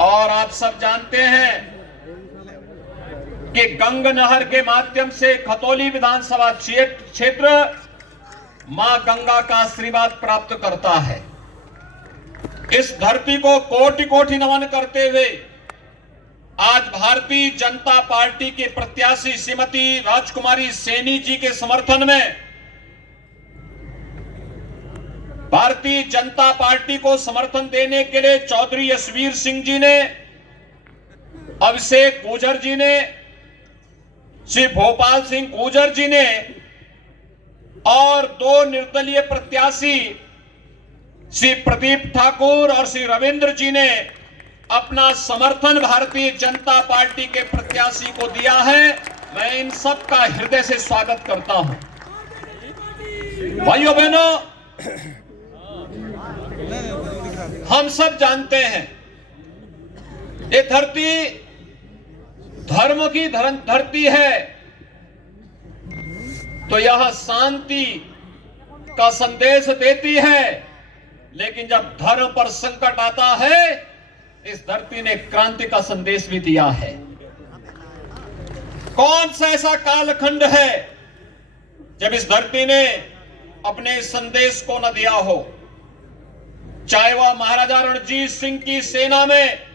और आप सब जानते हैं कि गंग नहर के माध्यम से खतौली विधानसभा क्षेत्र मां गंगा का आशीर्वाद प्राप्त करता है। इस धरती को कोटि कोटि नमन करते हुए आज भारतीय जनता पार्टी के प्रत्याशी श्रीमती राजकुमारी सैनी जी के समर्थन में भारतीय जनता पार्टी को समर्थन देने के लिए चौधरी यशवीर सिंह जी ने, अभिषेक गुर्जर जी ने, श्री भोपाल सिंह गुर्जर जी ने और दो निर्दलीय प्रत्याशी श्री प्रदीप ठाकुर और श्री रविंद्र जी ने अपना समर्थन भारतीय जनता पार्टी के प्रत्याशी को दिया है। मैं इन सब का हृदय से स्वागत करता हूं। भाइयों बहनों, हम सब जानते हैं ये धरती धर्म की धरती है, तो यह शांति का संदेश देती है, लेकिन जब धर्म पर संकट आता है इस धरती ने क्रांति का संदेश भी दिया है। कौन सा ऐसा कालखंड है जब इस धरती ने अपने संदेश को न दिया हो? चाहे वह महाराजा रणजीत सिंह की सेना में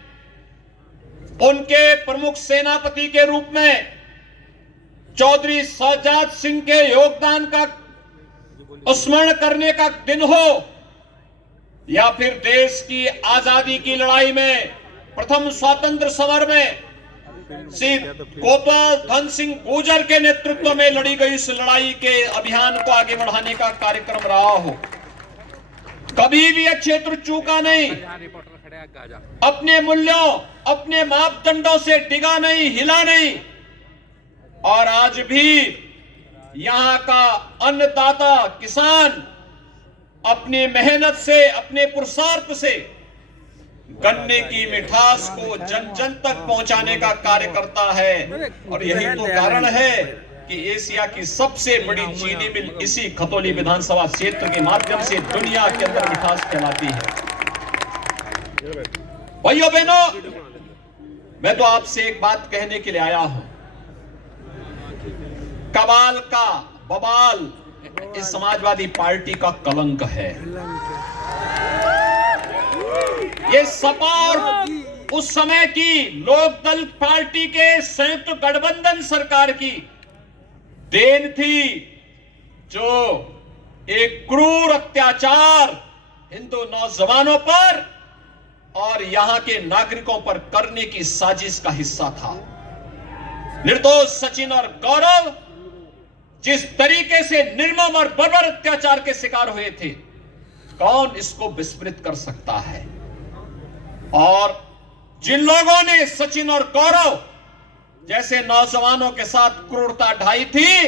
उनके प्रमुख सेनापति के रूप में चौधरी शहजाद सिंह के योगदान का स्मरण करने का दिन हो, या फिर देश की आजादी की लड़ाई में प्रथम स्वतंत्र समर में श्री कोतवाल धन सिंह गुर्जर के नेतृत्व में लड़ी गई इस लड़ाई के अभियान को आगे बढ़ाने का कार्यक्रम रहा हो, कभी भी यह क्षेत्र चूका नहीं, अपने मूल्यों अपने मापदंडों से डिगा नहीं, हिला नहीं। और आज भी यहां का अन्नदाता किसान अपनी मेहनत से, अपने पुरुषार्थ से गन्ने की मिठास को जन जन तक पहुंचाने का कार्य करता है। और यही तो कारण है कि एशिया की सबसे बड़ी चीनी मिल इसी खतौली विधानसभा क्षेत्र के माध्यम से दुनिया के अंदर मिठास फैलाती है। भाइयों बहनों, मैं तो आपसे एक बात कहने के लिए आया हूं। कबाल का बवाल इस समाजवादी पार्टी का कलंक है। ये सपा और उस समय की लोकदल पार्टी के संयुक्त गठबंधन सरकार की देन थी, जो एक क्रूर अत्याचार हिंदू नौजवानों पर और यहां के नागरिकों पर करने की साजिश का हिस्सा था। निर्दोष सचिन और गौरव जिस तरीके से निर्मम और बर्बर अत्याचार के शिकार हुए थे, कौन इसको विस्मृत कर सकता है? और जिन लोगों ने सचिन और गौरव जैसे नौजवानों के साथ क्रूरता ढाई थी,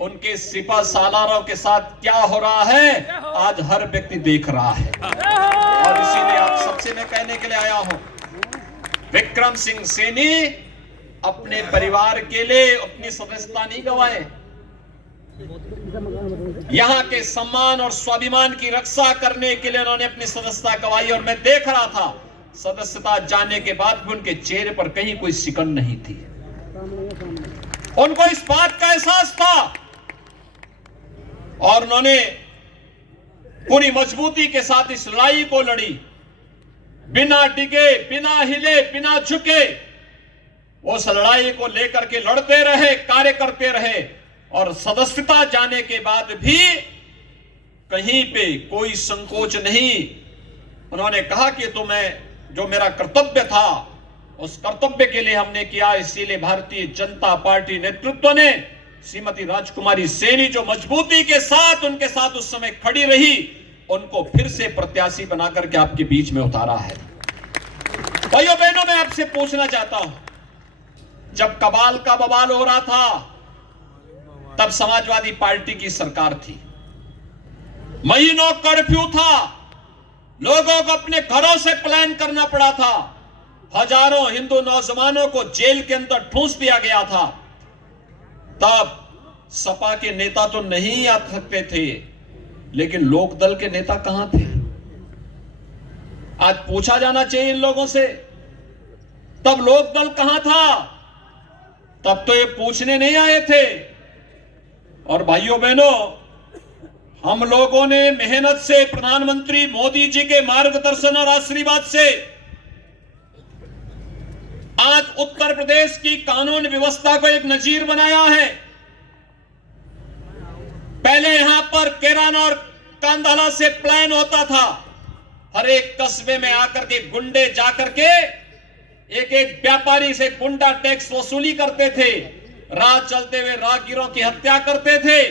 उनके सिपा सालारों के साथ क्या हो रहा है आज हर व्यक्ति देख रहा है। और इसीलिए आप सबसे मैं कहने के लिए आया हूं, विक्रम सिंह सैनी अपने परिवार के लिए अपनी सदस्यता नहीं गंवाए, यहां के सम्मान और स्वाभिमान की रक्षा करने के लिए उन्होंने अपनी सदस्यता गंवाई। और मैं देख रहा था सदस्यता जाने के बाद भी उनके चेहरे पर कहीं कोई सिकन नहीं थी। उनको इस बात का एहसास था और उन्होंने पूरी मजबूती के साथ इस लड़ाई को लड़ी, बिना डिगे, बिना हिले, बिना झुके। वो उस लड़ाई को लेकर के लड़ते रहे, कार्य करते रहे। और सदस्यता जाने के बाद भी कहीं पे कोई संकोच नहीं। उन्होंने कहा कि तो मैं जो मेरा कर्तव्य था उस कर्तव्य के लिए हमने किया। इसीलिए भारतीय जनता पार्टी नेतृत्व ने श्रीमती राजकुमारी सैनी जो मजबूती के साथ उनके साथ उस समय खड़ी रही, उनको फिर से प्रत्याशी बनाकर के आपके बीच में उतारा है। भाइयों बहनों, मैं आपसे पूछना चाहता हूं, जब कबाल का बवाल हो रहा था तब समाजवादी पार्टी की सरकार थी, महीनों कर्फ्यू था, लोगों को अपने घरों से पलायन करना पड़ा था, हजारों हिंदू नौजवानों को जेल के अंदर ठूंस दिया गया था। तब सपा के नेता तो नहीं आ सकते थे, लेकिन लोकदल के नेता कहां थे? आज पूछा जाना चाहिए इन लोगों से तब लोकदल कहां था? तब तो ये पूछने नहीं आए थे। और भाइयों बहनों, हम लोगों ने मेहनत से, प्रधानमंत्री मोदी जी के मार्गदर्शन और आशीर्वाद से आज उत्तर प्रदेश की कानून व्यवस्था को एक नजीर बनाया है। पहले यहां पर केराना और कांधाला से प्लान होता था। हर एक कस्बे में आकर के गुंडे जाकर के एक एक व्यापारी से गुंडा टैक्स वसूली करते थे, राह चलते हुए राहगीरों की हत्या करते थे,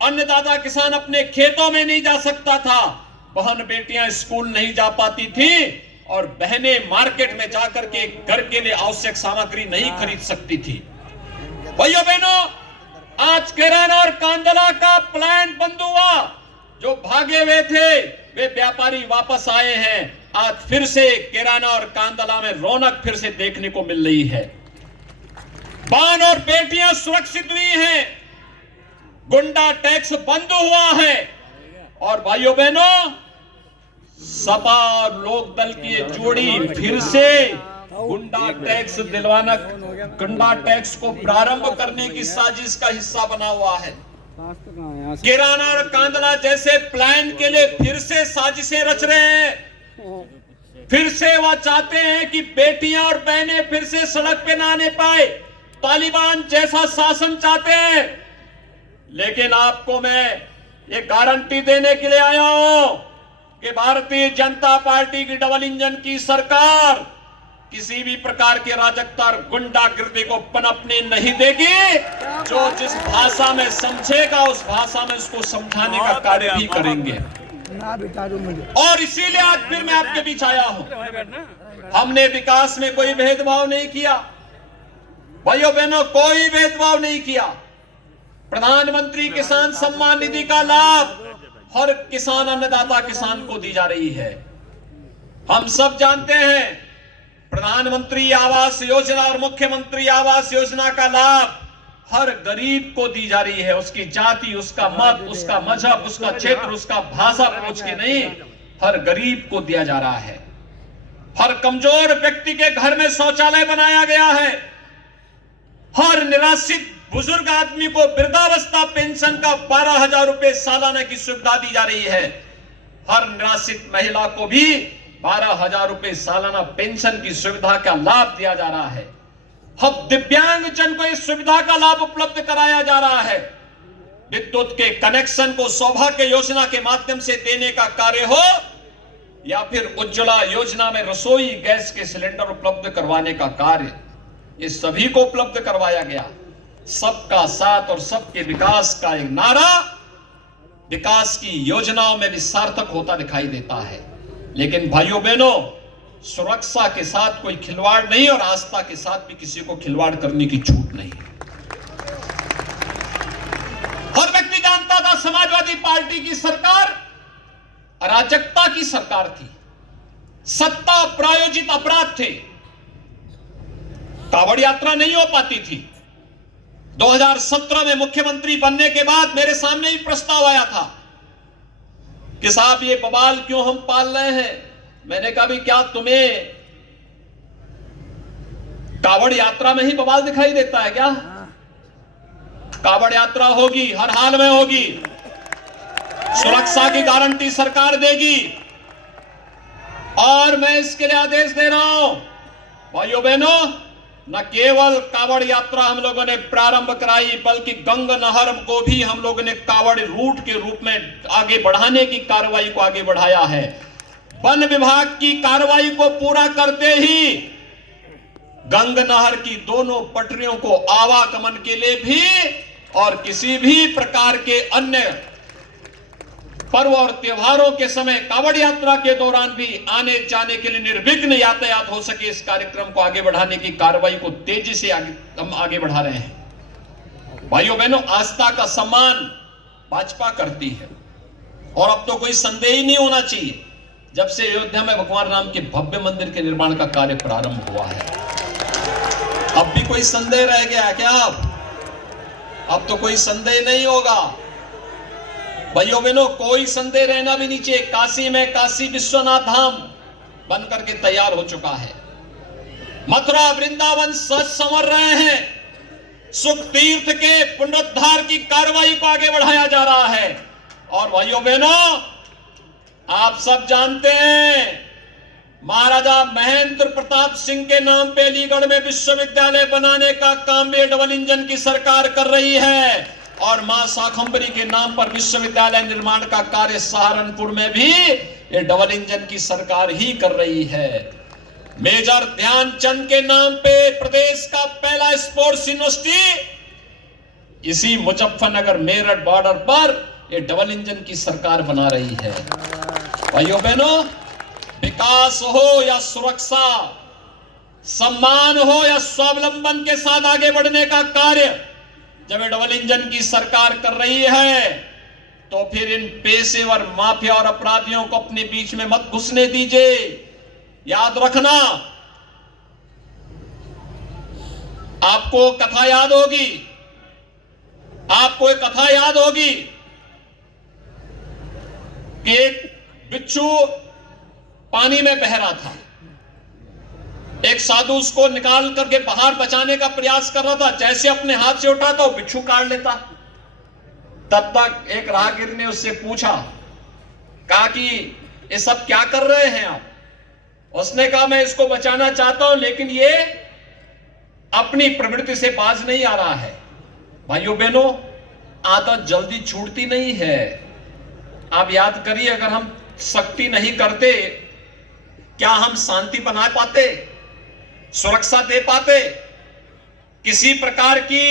अन्नदाता किसान अपने खेतों में नहीं जा सकता था, बहन बेटियां स्कूल नहीं जा पाती थी और बहनें मार्केट में जाकर के घर के लिए आवश्यक सामग्री नहीं खरीद सकती थी। भाइयों बहनों, आज केराना और कांधाला का प्लान बंद हुआ। जो भागे हुए थे वे व्यापारी वापस आए हैं। आज फिर से केराना और कांधाला में रौनक फिर से देखने को मिल रही है। बहन और बेटियां सुरक्षित हुई हैं, गुंडा टैक्स बंद हुआ है। और भाइयों बहनों, सपा और लोकदल की ये जोड़ी फिर से गुंडा टैक्स दिलवाना, गुंडा टैक्स को प्रारंभ करने की साजिश का हिस्सा बना हुआ है। केराना और कांधाला जैसे प्लान के लिए फिर से साजिशें रच रहे हैं। फिर से वह चाहते हैं कि बेटियां और बहनें फिर से सड़क पे ना आने पाए। तालिबान जैसा शासन चाहते हैं। लेकिन आपको मैं ये गारंटी देने के लिए आया हूं कि भारतीय जनता पार्टी की डबल इंजन की सरकार किसी भी प्रकार के अराजकता और गुंडागिर्दी को पनपने नहीं देगी। जो जिस भाषा में समझेगा उस भाषा में उसको समझाने का कार्य भी करेंगे। और इसीलिए आज फिर मैं आपके बीच आया हूं। हमने विकास में कोई भेदभाव नहीं किया भाइयों बहनों, कोई भेदभाव नहीं किया। प्रधानमंत्री किसान सम्मान निधि का लाभ हर किसान, अन्नदाता किसान को दी जा रही है। हम सब जानते हैं प्रधानमंत्री आवास योजना और मुख्यमंत्री आवास योजना का लाभ हर गरीब को दी जा रही है। उसकी जाति, उसका मत, उसका मजहब, उसका क्षेत्र, उसका भाषा पूछ के नहीं, हर गरीब को दिया जा रहा है। हर कमजोर व्यक्ति के घर में शौचालय बनाया गया है। हर निराश्रित बुजुर्ग आदमी को वृद्धावस्था पेंशन का 12,000 रुपए सालाना की सुविधा दी जा रही है। हर निराश्रित महिला को भी 12,000 रुपए सालाना पेंशन की सुविधा का लाभ दिया जा रहा है। अब दिव्यांग जन को इस सुविधा का लाभ उपलब्ध कराया जा रहा है। विद्युत के कनेक्शन को सौभाग्य योजना के माध्यम से देने का कार्य हो या फिर उज्ज्वला योजना में रसोई गैस के सिलेंडर उपलब्ध करवाने का कार्य, ये सभी को उपलब्ध करवाया गया। सबका साथ और सबके विकास का एक नारा विकास की योजनाओं में भी सार्थक होता दिखाई देता है। लेकिन भाइयों बहनों, सुरक्षा के साथ कोई खिलवाड़ नहीं और आस्था के साथ भी किसी को खिलवाड़ करने की छूट नहीं। हर व्यक्ति जानता था समाजवादी पार्टी की सरकार अराजकता की सरकार थी, सत्ता प्रायोजित अपराध थे, कावड़ यात्रा नहीं हो पाती थी। 2017 में मुख्यमंत्री बनने के बाद मेरे सामने ही प्रस्ताव आया था कि साहब ये बवाल क्यों हम पाल रहे हैं। मैंने कहा भी क्या तुम्हें कावड़ यात्रा में ही बवाल दिखाई देता है क्या? कावड़ यात्रा होगी, हर हाल में होगी, सुरक्षा की गारंटी सरकार देगी और मैं इसके लिए आदेश दे रहा हूं। भाइयों बहनों, न केवल कावड़ यात्रा हम लोगों ने प्रारंभ कराई बल्कि गंगा नहर को भी हम लोगों ने कावड़ रूट के रूप में आगे बढ़ाने की कार्रवाई को आगे बढ़ाया है। वन विभाग की कार्रवाई को पूरा करते ही गंगा नहर की दोनों पटरियों को आवागमन के लिए भी और किसी भी प्रकार के अन्य पर्व और त्योहारों के समय कावड़ यात्रा के दौरान भी आने जाने के लिए निर्विघ्न यातायात हो सके, इस कार्यक्रम को आगे बढ़ाने की कार्रवाई को तेजी से हम आगे बढ़ा रहे हैं। भाइयों बहनों, आस्था का सम्मान भाजपा करती है और अब तो कोई संदेह ही नहीं होना चाहिए। जब से अयोध्या में भगवान राम के भव्य मंदिर के निर्माण का कार्य प्रारंभ हुआ है, अब भी कोई संदेह रह गया है क्या? अब तो कोई संदेह नहीं होगा। भाइयों बहनों, कोई संदेह रहना भी नहीं चाहिए। काशी में काशी विश्वनाथ धाम बन करके तैयार हो चुका है। मथुरा वृंदावन सच संवर रहे हैं। सुख तीर्थ के पुनरुद्धार की कार्रवाई को आगे बढ़ाया जा रहा है। और भाइयों बहनों, आप सब जानते हैं महाराजा महेंद्र प्रताप सिंह के नाम पे अलीगढ़ में विश्वविद्यालय बनाने का काम भी डबल इंजन की सरकार कर रही है, और मां शाकंभरी के नाम पर विश्वविद्यालय निर्माण का कार्य सहारनपुर में भी ये डबल इंजन की सरकार ही कर रही है। मेजर ध्यानचंद के नाम पे प्रदेश का पहला स्पोर्ट्स यूनिवर्सिटी इसी मुजफ्फरनगर मेरठ बॉर्डर पर ये डबल इंजन की सरकार बना रही है। भाइयों बहनों, विकास हो या सुरक्षा, सम्मान हो या स्वावलंबन के साथ आगे बढ़ने का कार्य जब डबल इंजन की सरकार कर रही है, तो फिर इन पेशेवर माफिया और अपराधियों को अपने बीच में मत घुसने दीजिए। याद रखना, आपको कथा याद होगी, आपको एक कथा याद होगी कि एक बिच्छू पानी में बह रहा था। एक साधु उसको निकाल करके बाहर बचाने का प्रयास कर रहा था। जैसे अपने हाथ से उठाता वो बिच्छू काट लेता। तब तक एक राहगीर ने उससे पूछा, कहा कि ये सब क्या कर रहे हैं आप? उसने कहा, मैं इसको बचाना चाहता हूं, लेकिन ये अपनी प्रवृत्ति से बाज नहीं आ रहा है। भाइयों बहनों, आदत जल्दी छूटती नहीं है। आप याद करिए, अगर हम सख्ती नहीं करते, क्या हम शांति बना पाते, सुरक्षा दे पाते? किसी प्रकार की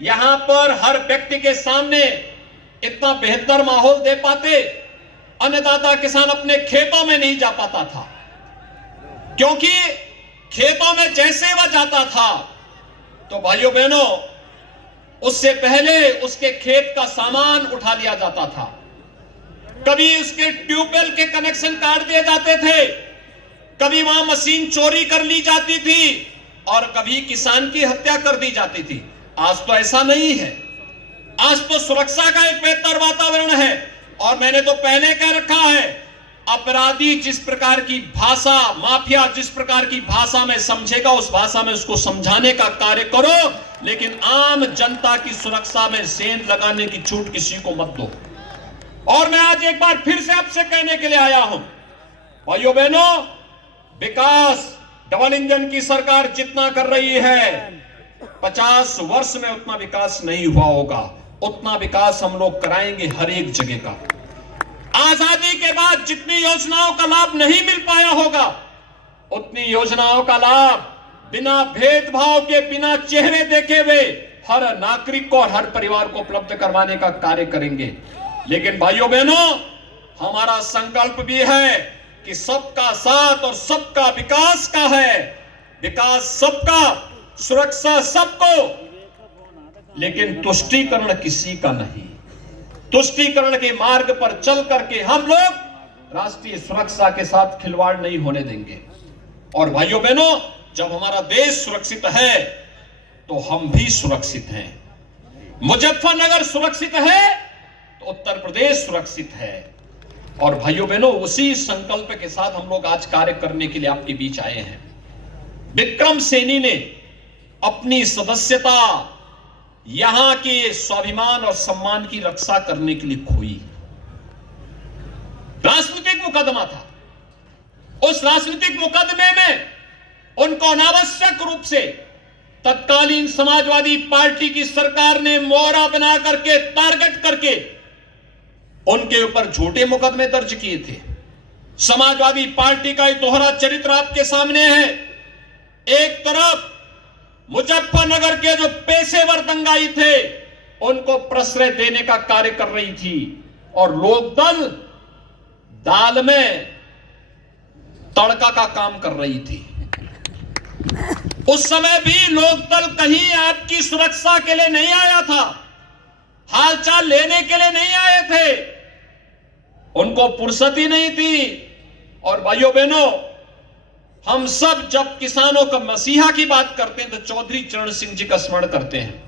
यहां पर हर व्यक्ति के सामने इतना बेहतर माहौल दे पाते? अन्नदाता किसान अपने खेतों में नहीं जा पाता था, क्योंकि खेतों में जैसे वह जाता था तो भाइयों बहनों, उससे पहले उसके खेत का सामान उठा लिया जाता था। कभी उसके ट्यूबवेल के कनेक्शन काट दिए जाते थे, कभी वहां मशीन चोरी कर ली जाती थी, और कभी किसान की हत्या कर दी जाती थी। आज तो ऐसा नहीं है। आज तो सुरक्षा का एक बेहतर वातावरण है। और मैंने तो पहले कह रखा है, अपराधी जिस प्रकार की भाषा, माफिया जिस प्रकार की भाषा में समझेगा, उस भाषा में उसको समझाने का कार्य करो, लेकिन आम जनता की सुरक्षा में सेंध लगाने की छूट किसी को मत दो। और मैं आज एक बार फिर से आपसे कहने के लिए आया हूं, भाइयों बहनों, विकास डबल इंजन की सरकार जितना कर रही है, 50 वर्ष में उतना विकास नहीं हुआ होगा। उतना विकास हम लोग कराएंगे हर एक जगह का। आजादी के बाद जितनी योजनाओं का लाभ नहीं मिल पाया होगा, उतनी योजनाओं का लाभ बिना भेदभाव के, बिना चेहरे देखे हुए हर नागरिक को और हर परिवार को उपलब्ध करवाने का कार्य करेंगे। लेकिन भाइयों बहनों, हमारा संकल्प भी है कि सबका साथ और सबका विकास का है। विकास सबका, सुरक्षा सबको, लेकिन तुष्टीकरण किसी का नहीं। तुष्टीकरण के मार्ग पर चल करके हम लोग राष्ट्रीय सुरक्षा के साथ खिलवाड़ नहीं होने देंगे। और भाइयों बहनों, जब हमारा देश सुरक्षित है तो हम भी सुरक्षित हैं। मुजफ्फरनगर सुरक्षित है तो उत्तर प्रदेश सुरक्षित है। और भाइयों बहनों, उसी संकल्प के साथ हम लोग आज कार्य करने के लिए आपके बीच आए हैं। विक्रम सैनी ने अपनी सदस्यता यहां के स्वाभिमान और सम्मान की रक्षा करने के लिए खोई। राजनीतिक मुकदमा था। उस राजनीतिक मुकदमे में उनको अनावश्यक रूप से तत्कालीन समाजवादी पार्टी की सरकार ने मोहरा बना करके, टारगेट करके उनके ऊपर झूठे मुकदमे दर्ज किए थे। समाजवादी पार्टी का एक दोहरा चरित्र आपके सामने है। एक तरफ मुजफ्फरनगर के जो पेशेवर दंगाई थे, उनको प्रश्रय देने का कार्य कर रही थी, और लोकदल दाल में तड़का का काम कर रही थी। उस समय भी लोकदल कहीं आपकी सुरक्षा के लिए नहीं आया था, हालचाल लेने के लिए नहीं आए थे। उनको फुर्सत ही नहीं थी। और भाइयों बहनों, हम सब जब किसानों का मसीहा की बात करते हैं तो चौधरी चरण सिंह जी का स्मरण करते हैं।